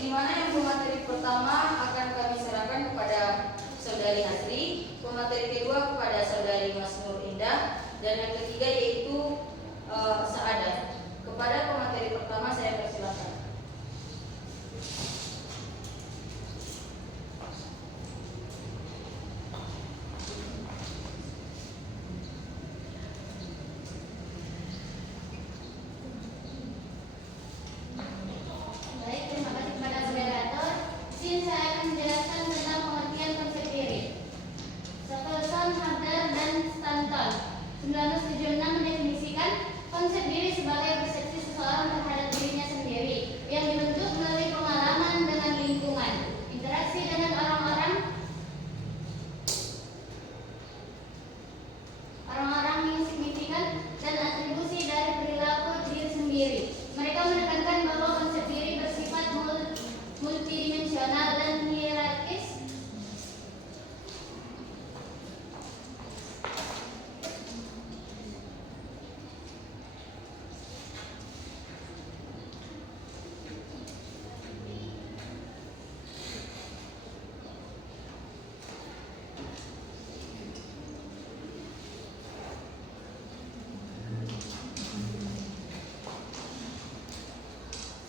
di mana yang pemateri pertama akan kami serahkan kepada Saudari Hasri, pemateri kedua kepada Saudari Mas Nur Indah, dan yang ketiga yaitu Saadat. Kepada pemateri pertama saya persilakan.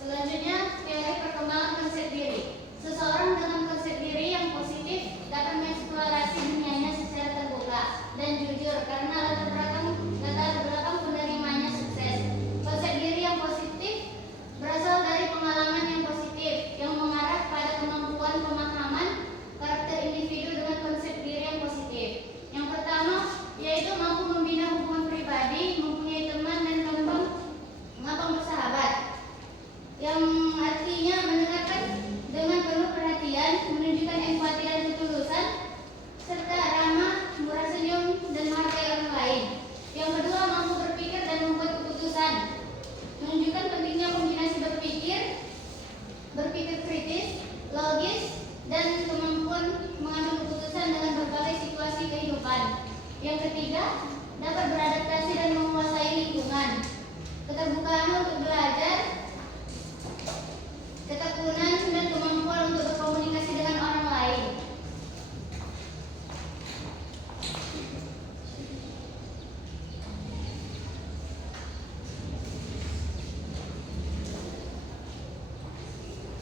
Selanjutnya, teori perkembangan konsep diri. Seseorang dengan konsep diri yang positif dapat mengeksplorasi dunianya secara terbuka dan jujur karena latar belakang penerimanya sukses. Konsep diri yang positif berasal dari pengalaman yang positif yang mengarah pada kemampuan pemahaman karakter individu dengan konsep diri yang positif. Yang pertama, yaitu mampu membina hubungan pribadi, mempunyai teman dan gampang bersahabat, yang artinya mendengarkan dengan penuh perhatian, menunjukkan empati dan ketulusan, serta ramah, murah senyum, dan menghargai orang lain. Yang kedua, mampu berpikir dan membuat keputusan, menunjukkan pentingnya kombinasi berpikir kritis, logis, dan kemampuan mengambil keputusan dengan berbagai situasi kehidupan. Yang ketiga, dapat beradaptasi dan menguasai lingkungan, keterbukaan untuk belajar, ketekunan dan kemampuan untuk berkomunikasi dengan orang lain.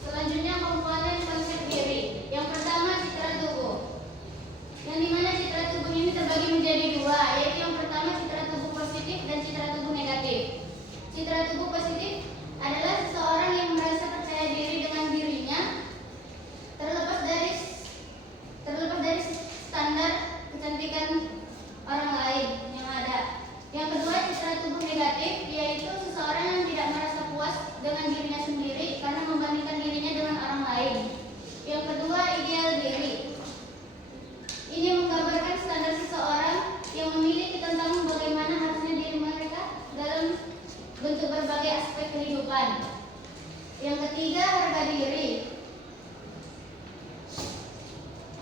Selanjutnya, komponen konsep diri. Yang pertama, citra tubuh. Yang dimana citra tubuh ini terbagi menjadi dua, yaitu yang pertama citra tubuh positif dan citra tubuh negatif. Citra tubuh positif adalah seseorang yang merasa percaya diri dengan dirinya, terlepas dari standar kecantikan orang lain yang ada. Yang kedua, citra tubuh negatif, yaitu seseorang yang tidak merasa puas dengan dirinya sendiri karena membandingkan dirinya dengan orang lain. Yang kedua, ideal diri. Ini menggambarkan standar seseorang yang memiliki tentang bagaimana harusnya diri mereka dalam bentuk berbagai aspek kehidupan. Yang ketiga, harga diri.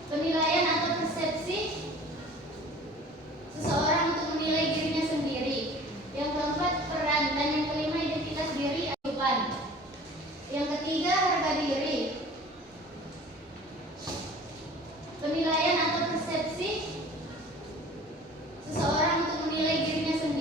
Penilaian atau persepsi seseorang untuk menilai dirinya sendiri. Yang keempat, peran. Dan yang kelima, identitas diri kehidupan. Yang ketiga, harga diri. Penilaian atau persepsi seseorang untuk menilai dirinya sendiri.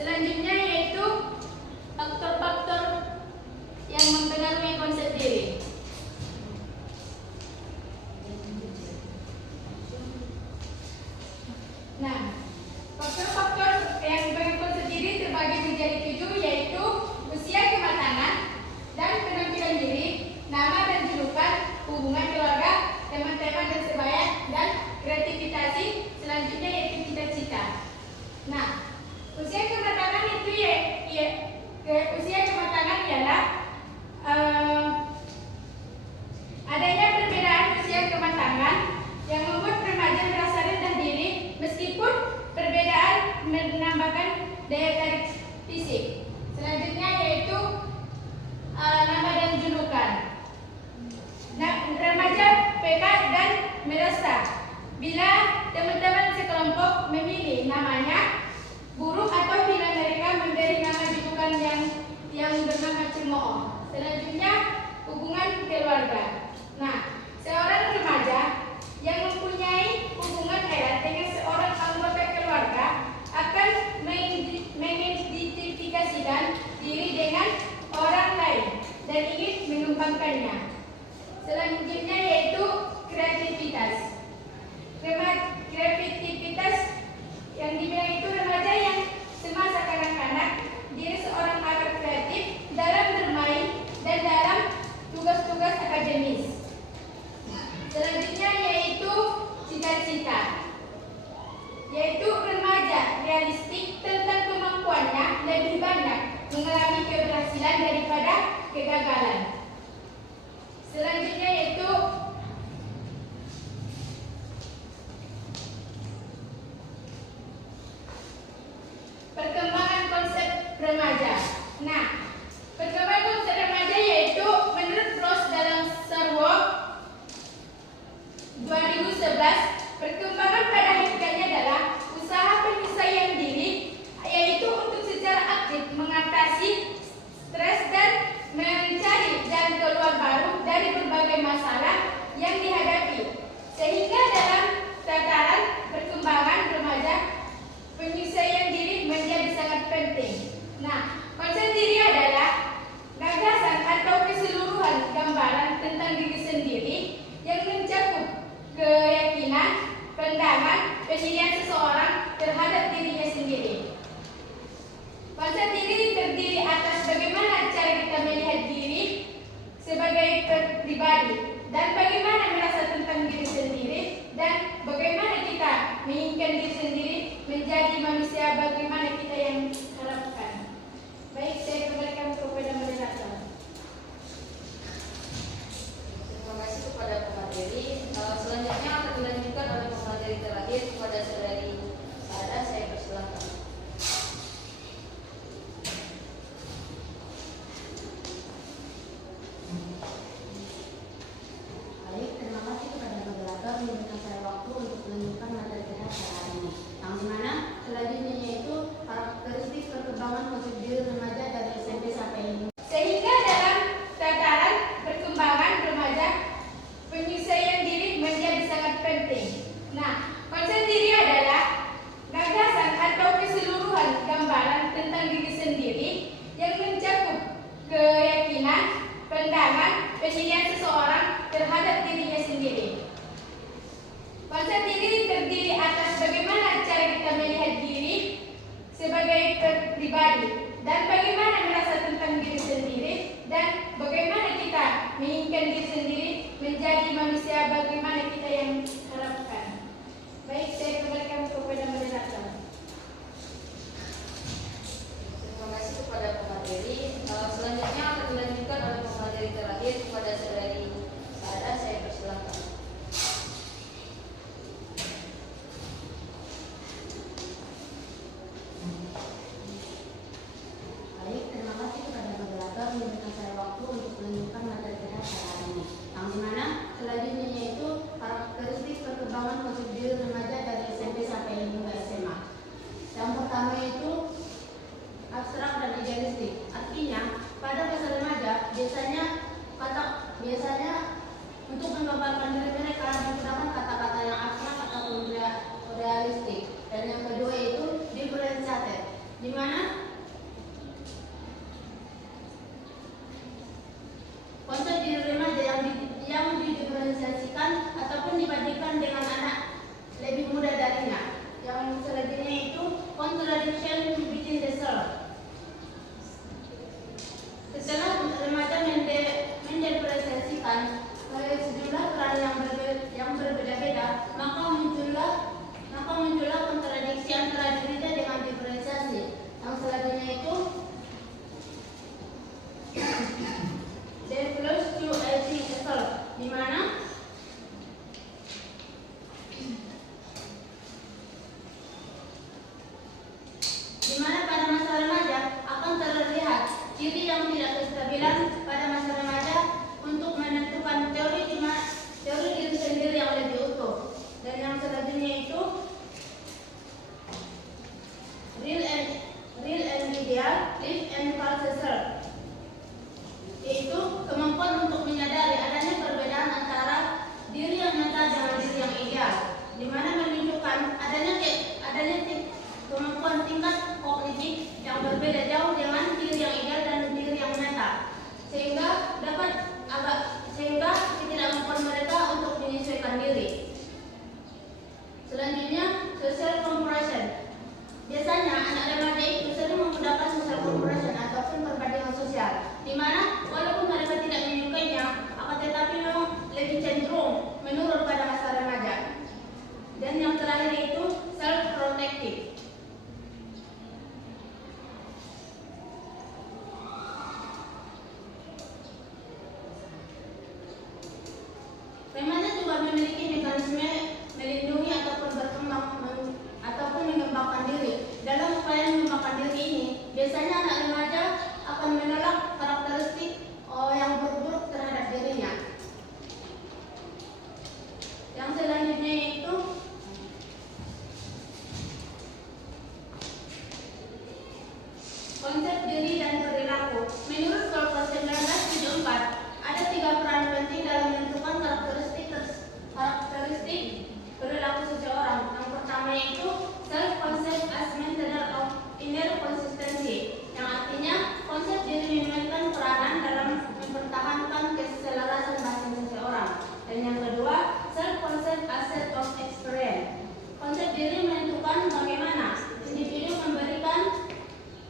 Selanjutnya yaitu faktor-faktor yang mempengaruhi konsep diri. Nah, faktor-faktor yang mempengaruhi konsep diri terbagi menjadi 7, yaitu usia kematangan dan penampilan diri, nama dan julukan, hubungan keluarga, teman-teman dan sebaya, dan kreativitas. Selanjutnya yaitu cita-cita. Nah, usia kematangan itu usia kematangan ialah adanya perbedaan usia kematangan yang membuat remaja merasa rendah diri meskipun perbedaan menambahkan daya tarik fisik. Selanjutnya yaitu nama dan julukan. Nah, remaja peka dan merasa bila teman-teman sekelompok memilih namanya buruk atau bila mereka memberi nama julukan yang bernama cemooh. Selanjutnya hubungan keluarga. Nah, seorang remaja yang mempunyai hubungan erat dengan seorang anggota keluarga akan mengidentifikasikan diri dengan orang lain dan ingin mengembangkannya. Selanjutnya yaitu kreativitas. Kreativitas yang dibilang itu remaja yang semasa kanak-kanak dia seorang akar kreatif dalam bermain dan dalam tugas-tugas akademis. Selanjutnya yaitu cita-cita, yaitu remaja realistik tentang kemampuannya lebih banyak mengalami keberhasilan daripada kegagalan. Selanjutnya yaitu perkembangan konsep remaja. Nah, perkembangan konsep remaja yaitu menurut Ross dalam Sarwo 2011, perkembangan pada hakikatnya adalah usaha penyelesaian diri, yaitu untuk secara aktif mengatasi stres dan mencari jalan keluar baru dari berbagai masalah yang dihadapi. Sehingga dalam tataran perkembangan remaja, penyelesaian diri menjadi sangat penting. Nah, konsep diri adalah gagasan atau keseluruhan gambaran tentang diri sendiri yang mencakup keyakinan, diri yang tidak kestabilan pada masa remaja untuk menentukan teori diri sendiri yang lebih utuh. Dan yang selanjutnya itu real and ideal, live and false self, yaitu kemampuan untuk menyadari adanya perbedaan antara diri yang nyata dengan diri yang ideal, di mana menunjukkan adanya kemampuan tingkat kognitif yang berbeda jauh dengan diri yang ideal dan diri yang nyata, sehingga ketidakmampuan mereka untuk menyesuaikan diri. Selanjutnya, social comparison. Biasanya anak remaja itu sering menggunakan social comparison ataupun perbandingan sosial, di mana walaupun mereka tidak menyukainya, akan tetapi memang lebih cenderung menurun pada masa remaja. Dan yang terakhir itu self protective. Remaja juga memiliki mekanisme melindungi ataupun mengembangkan diri. Dalam upaya mengembangkan diri ini, biasanya anak remaja akan menolak karakteristik yang buruk terhadap dirinya. Yang selanjutnya itu konsep diri dan perilaku. Menurut Volcker 1974, ada 3 peran penting dalam menentukan karakteristik perilaku seseorang. Yang pertama itu self-concept as maintainer of inner consistency, yang artinya konsep diri memainkan peranan dalam mempertahankan keselarasan batin seseorang. Dan yang kedua, self-concept as set of experience. Konsep diri menentukan bagaimana individu memberikan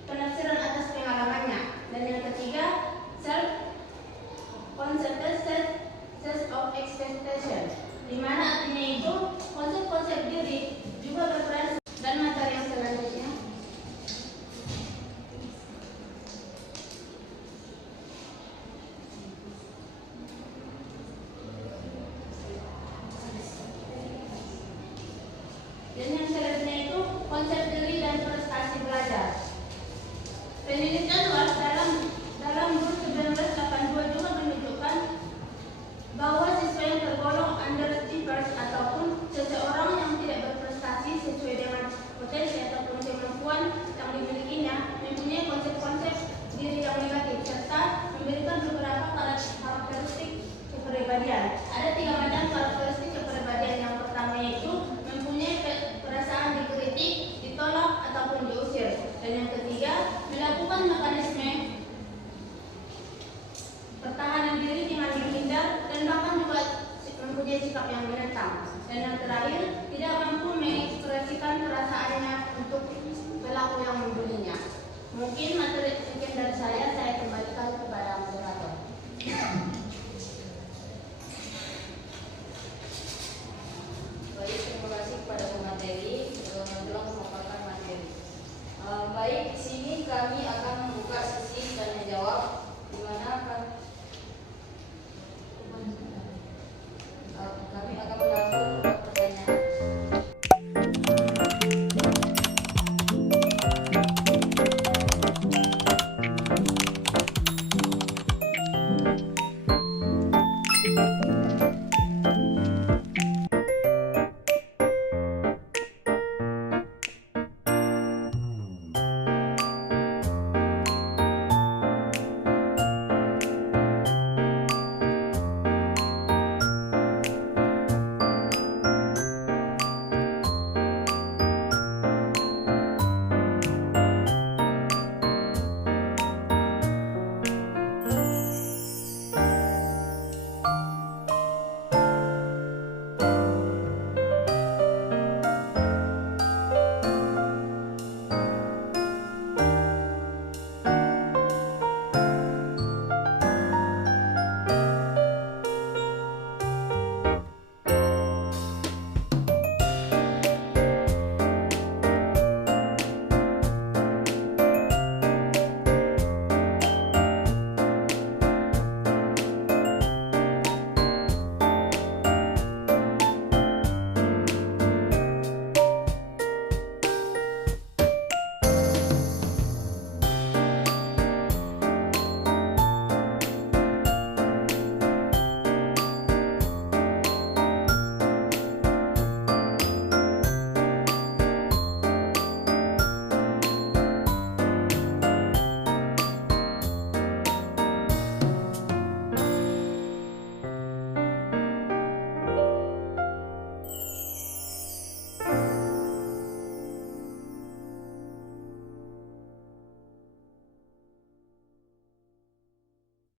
penafsiran atas pengalamannya. Dan yang ketiga, self-concept set of expectation, di mana artinya itu konsep-konsep diri juga berperan. Dan materi yang selanjutnya itu konsep diri dan prestasi belajar. Penelitian luar dalam Bur 1982 juga menunjukkan bahwa siswa yang tergolong underachievers ataupun seseorang yang tidak berprestasi sesuai dengan potensi ataupun kemampuan yang dimilikinya mempunyai konsep-konsep diri yang negatif serta memberikan beberapa karakteristik kepribadian. Ada 3 macam